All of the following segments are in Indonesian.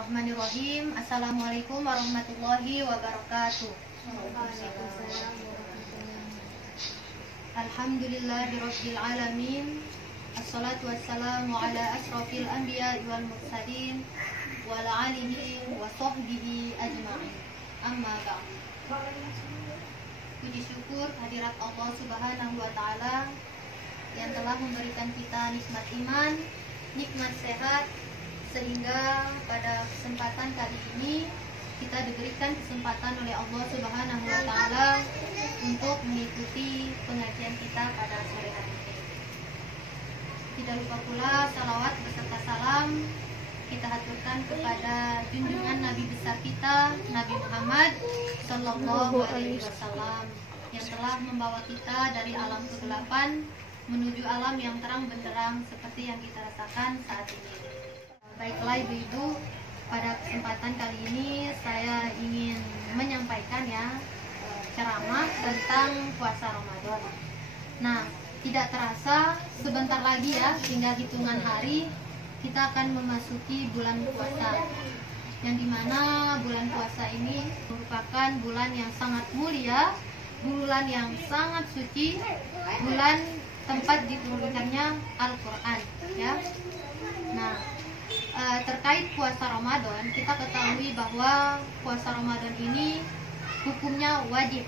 Bismillahirrahmanirrahim. Assalamualaikum warahmatullahi wabarakatuh. Alhamdulillahirabbil alamin. Assalatu wassalamu ala asrofil anbiya wal mursalin wa ala alihi wa sahbihi ajma'in. Amma ba'd. Puji syukur hadirat Allah Subhanahu wa taala yang telah memberikan kita nikmat iman, nikmat sehat, sehingga pada kesempatan kali ini kita diberikan kesempatan oleh Allah Subhanahu wa taala untuk mengikuti pengajian kita pada sore hari ini. Tidak lupa pula salawat beserta salam kita haturkan kepada junjungan Nabi besar kita, Nabi Muhammad Sallallahu Alaihi Wasallam, yang telah membawa kita dari alam kegelapan menuju alam yang terang benderang seperti yang kita rasakan saat ini. Baiklah ibu-ibu, pada kesempatan kali ini saya ingin menyampaikan ceramah tentang puasa Ramadan. Nah, tidak terasa sebentar lagi tinggal hitungan hari kita akan memasuki bulan puasa, yang dimana bulan puasa ini merupakan bulan yang sangat mulia, bulan yang sangat suci, bulan tempat diturunkannya Al-Quran Nah, terkait puasa Ramadan, kita ketahui bahwa puasa Ramadan ini hukumnya wajib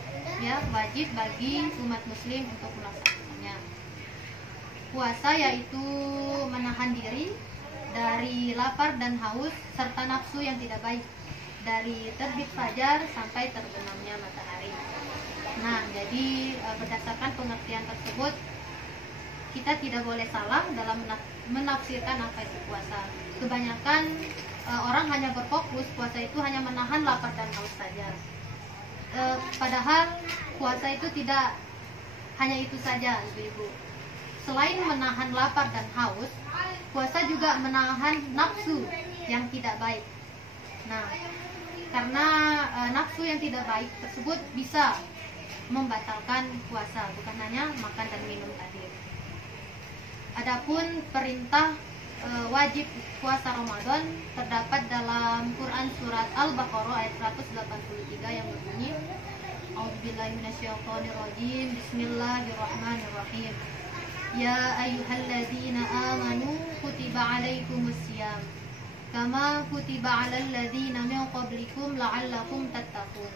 wajib bagi umat muslim untuk melaksanakannya. Puasa yaitu menahan diri dari lapar dan haus serta nafsu yang tidak baik dari terbit fajar sampai terbenamnya matahari. Nah, jadi berdasarkan pengertian tersebut, kita tidak boleh salah dalam menafsirkan apa itu puasa. Kebanyakan orang hanya berfokus puasa itu hanya menahan lapar dan haus saja. Padahal puasa itu tidak hanya itu saja, ibu-ibu. Selain menahan lapar dan haus, puasa juga menahan nafsu yang tidak baik. Nah, karena nafsu yang tidak baik tersebut bisa membatalkan puasa, bukan hanya makan dan minum tadi. Adapun perintah wajib puasa Ramadan terdapat dalam Quran surat Al-Baqarah ayat 183 yang berbunyi, A'udzubillahi minasyaitonirrajim, Bismillahirrahmanirrahim. Ya ayyuhalladzina amanu kutiba alaikumusiyam kama kutiba alal ladzina min qablikum la'allakum tattaqun.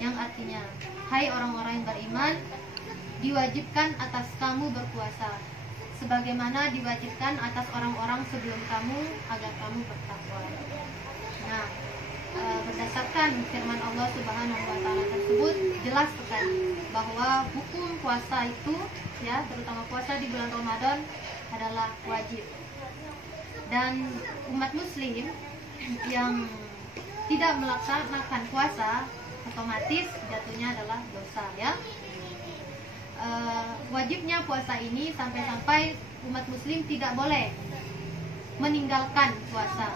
Yang artinya, hai orang-orang yang beriman, diwajibkan atas kamu berpuasa sebagaimana diwajibkan atas orang-orang sebelum kamu agar kamu bertakwa. Nah, berdasarkan firman Allah Subhanahu wa taala tersebut, jelas sekali bahwa hukum puasa itu terutama puasa di bulan Ramadan adalah wajib. Dan umat muslim yang tidak melaksanakan puasa otomatis jatuhnya adalah dosa wajibnya puasa ini sampai-sampai umat muslim tidak boleh meninggalkan puasa.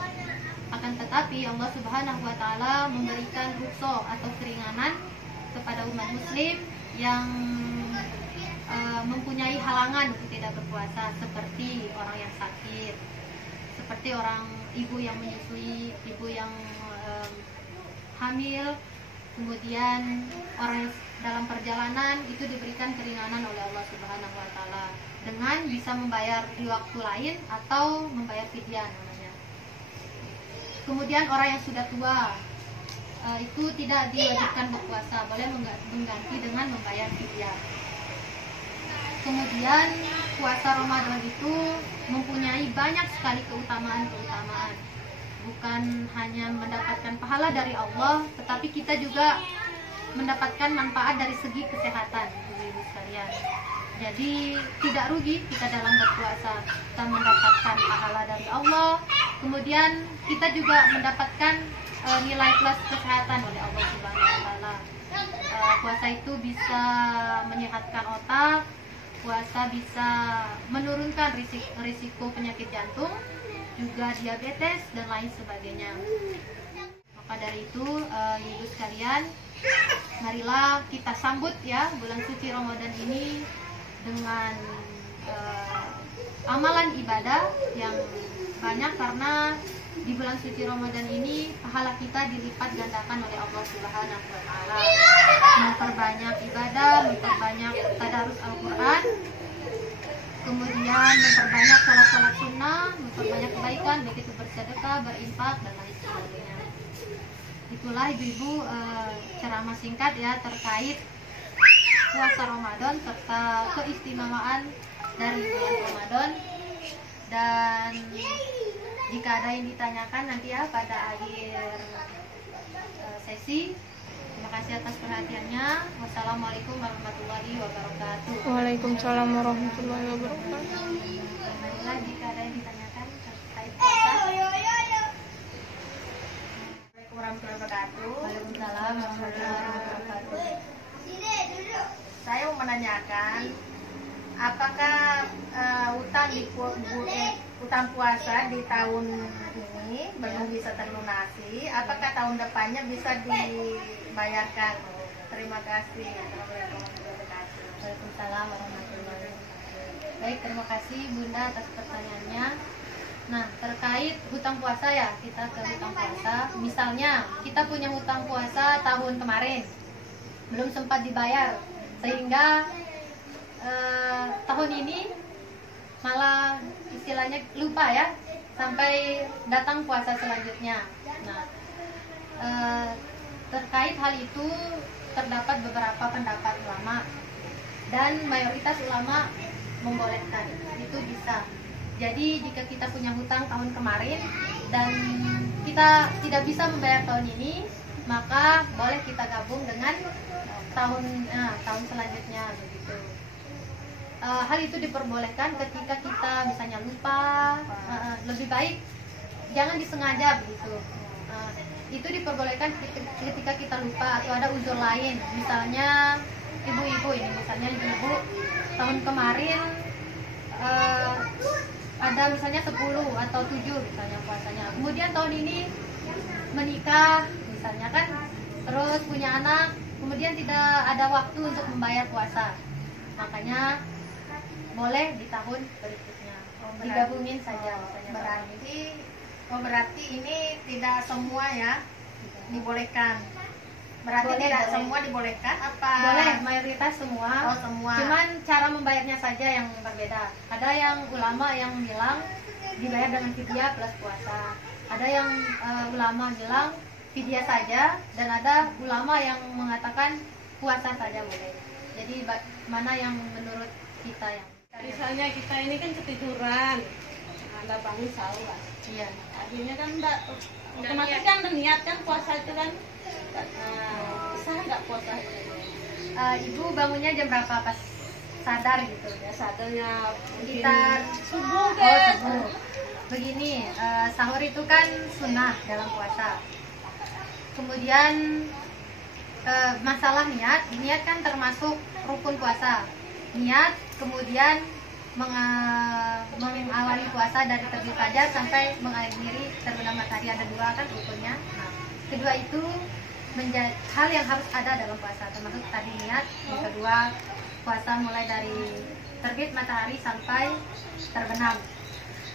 Akan tetapi Allah Subhanahu wa taala memberikan rukhsah atau keringanan kepada umat muslim yang mempunyai halangan untuk tidak berpuasa, seperti orang yang sakit, seperti orang ibu yang menyusui, ibu yang hamil, kemudian orang dalam perjalanan itu diberikan keringanan oleh Allah Subhanahu wa taala dengan bisa membayar di waktu lain atau membayar fidyah namanya. Kemudian orang yang sudah tua itu tidak diwajibkan berpuasa, boleh mengganti dengan membayar fidyah. Kemudian puasa Ramadan itu mempunyai banyak sekali keutamaan-keutamaan. Bukan hanya mendapatkan pahala dari Allah, tetapi kita juga mendapatkan manfaat dari segi kesehatan, ibu-ibu sekalian. Jadi tidak rugi kita dalam berpuasa. Kita mendapatkan pahala dari Allah, kemudian kita juga mendapatkan nilai plus kesehatan oleh Allah Subhanahu wa taala. Puasa itu bisa menyehatkan otak, puasa bisa menurunkan risiko penyakit jantung, juga diabetes dan lain sebagainya. Maka dari itu, ibu sekalian, marilah kita sambut bulan suci Ramadan ini dengan amalan ibadah yang banyak, karena di bulan suci Ramadan ini pahala kita dilipat gandakan oleh Allah Subhanahu wa taala. Memperbanyak ibadah, memperbanyak tadarus Al-Qur'an, kemudian memperbanyak salat-salat sunnah, memperbanyak kebaikan, baik itu bersedekah, berinfak, dan lain sebagainya. Itulah ibu-ibu ceramah singkat ya terkait puasa Ramadan serta keistimewaan dari bulan Ramadan. Dan jika ada yang ditanyakan nanti ya pada akhir sesi. Terima kasih atas perhatiannya. Wassalamualaikum warahmatullahi wabarakatuh. Waalaikumsalam warahmatullahi wabarakatuh. Marilah jika ada yang ditanyakan terkait puasa. Assalamualaikum warahmatullahi wabarakatuh. Waalaikumsalam warahmatullahi wabarakatuh. Saya mau menanyakan, apakah utang puasa di tahun ini belum bisa terlunasi? Apakah tahun depannya bisa dibayarkan? Terima kasih. Assalamualaikum warahmatullahi wabarakatuh. Waalaikumsalam warahmatullahi wabarakatuh. Baik, terima kasih Bunda atas pertanyaannya. Nah, terkait hutang puasa ya, kita ke hutang puasa. Misalnya, kita punya hutang puasa tahun kemarin, belum sempat dibayar, sehingga tahun ini malah istilahnya lupa ya, sampai datang puasa selanjutnya. Nah, terkait hal itu terdapat beberapa pendapat ulama, dan mayoritas ulama membolehkan, itu bisa. Jadi jika kita punya hutang tahun kemarin dan kita tidak bisa membayar tahun ini, maka boleh kita gabung dengan tahun selanjutnya begitu. Hal itu diperbolehkan ketika kita misalnya lupa, lebih baik jangan disengaja begitu. Itu diperbolehkan ketika kita lupa atau ada uzur lain. Misalnya ibu-ibu ini, misalnya ibu-ibu tahun kemarin ada misalnya 10 atau 7 misalnya puasanya. Kemudian tahun ini menikah misalnya kan, terus punya anak, kemudian tidak ada waktu untuk membayar puasa. Makanya boleh di tahun berikutnya digabungin saja misalnya. Berarti ini tidak semua ya dibolehkan. Berarti Boleh, tidak boleh. semua dibolehkan apa? Boleh, mayoritas semua. Oh, semua. Cuman cara membayarnya saja yang berbeda. Ada yang ulama yang bilang dibayar dengan fidyah plus puasa. Ada yang ulama bilang fidyah saja, dan ada ulama yang mengatakan puasa saja boleh. Jadi mana yang menurut kita yang? Misalnya kita ini kan ketiduran, ada bangun sahur. Iya. Artinya kan otomatis kan niat kan puasa itu kan, sah nggak puasa? Ibu bangunnya jam berapa pas sadar gitu? Ya sadarnya Sekitar subuh Oh, kan. subuh. Begini, sahur itu kan sunnah dalam puasa. Kemudian masalah niat kan termasuk rukun puasa. Niat, kemudian mengawali puasa dari terbit fajar sampai mengakhiri terbenam matahari, ada 2 kan rukunnya. Nah, kedua itu menjadi hal yang harus ada dalam puasa, termasuk tadi niat. Yang kedua, puasa mulai dari terbit matahari sampai terbenam.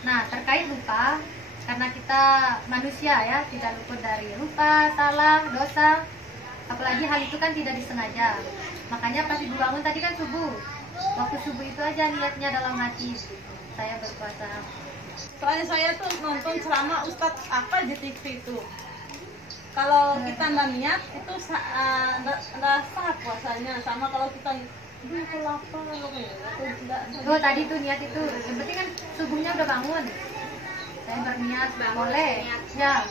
Nah, terkait lupa, karena kita manusia ya, tidak luput dari lupa, salah, dosa. Apalagi hal itu kan tidak disengaja. Makanya pas ibu bangun tadi kan subuh. Waktu subuh itu aja niatnya dalam hati, saya berpuasa. Soalnya saya tuh nonton ceramah Ustadz apa di TV itu. Kalau kita nggak niat itu nggak sah puasanya. Sama kalau kita aku lapar Oh, tadi tuh niat itu, yang penting kan subuhnya udah bangun. Saya berniat, boleh. Ya.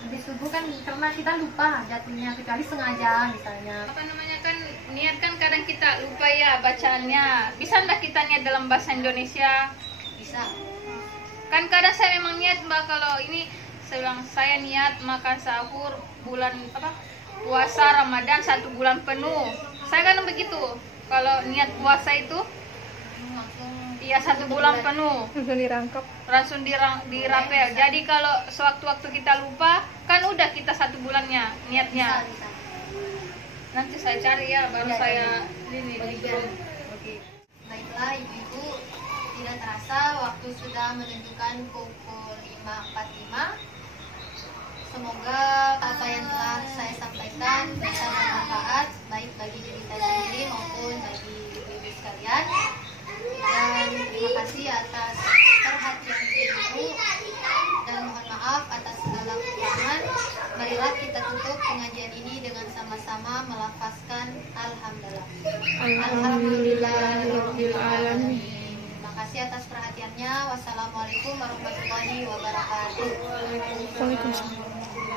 Di subuh kan karena kita lupa jatuhnya, kecuali sengaja misalnya. Apa namanya kan, niat kan kadang kita lupa ya bacaannya. Bisa enggak kita niat dalam bahasa Indonesia? Bisa. Kan kadang saya memang niat Mbak, kalau ini saya bilang saya niat makan sahur bulan puasa Ramadan 1 bulan penuh. Saya kan begitu. Kalau niat puasa itu Langsung iya 1 bulan penuh. langsung dirangkap. Langsung dirapel. Jadi kalau sewaktu-waktu kita lupa, kan udah kita 1 bulannya niatnya. bisa. Nanti saya cari ya, baru Ya, saya ini di Boleh. grup. Oke. Baiklah ibu-ibu, tidak terasa waktu sudah menunjukkan pukul 5.45. Semoga apa yang telah saya sampaikan bisa bermanfaat baik bagi diri saya sendiri maupun bagi ibu-ibu sekalian. Dan terima kasih atas perhatian ibu dan mohon maaf atas segala kekurangan. Marilah kita tutup pengajian ini dengan sama-sama melafazkan alhamdulillah. Alhamdulillahirabbil alamin. Terima kasih atas perhatiannya. Wassalamualaikum warahmatullahi wabarakatuh. Waalaikumsalam.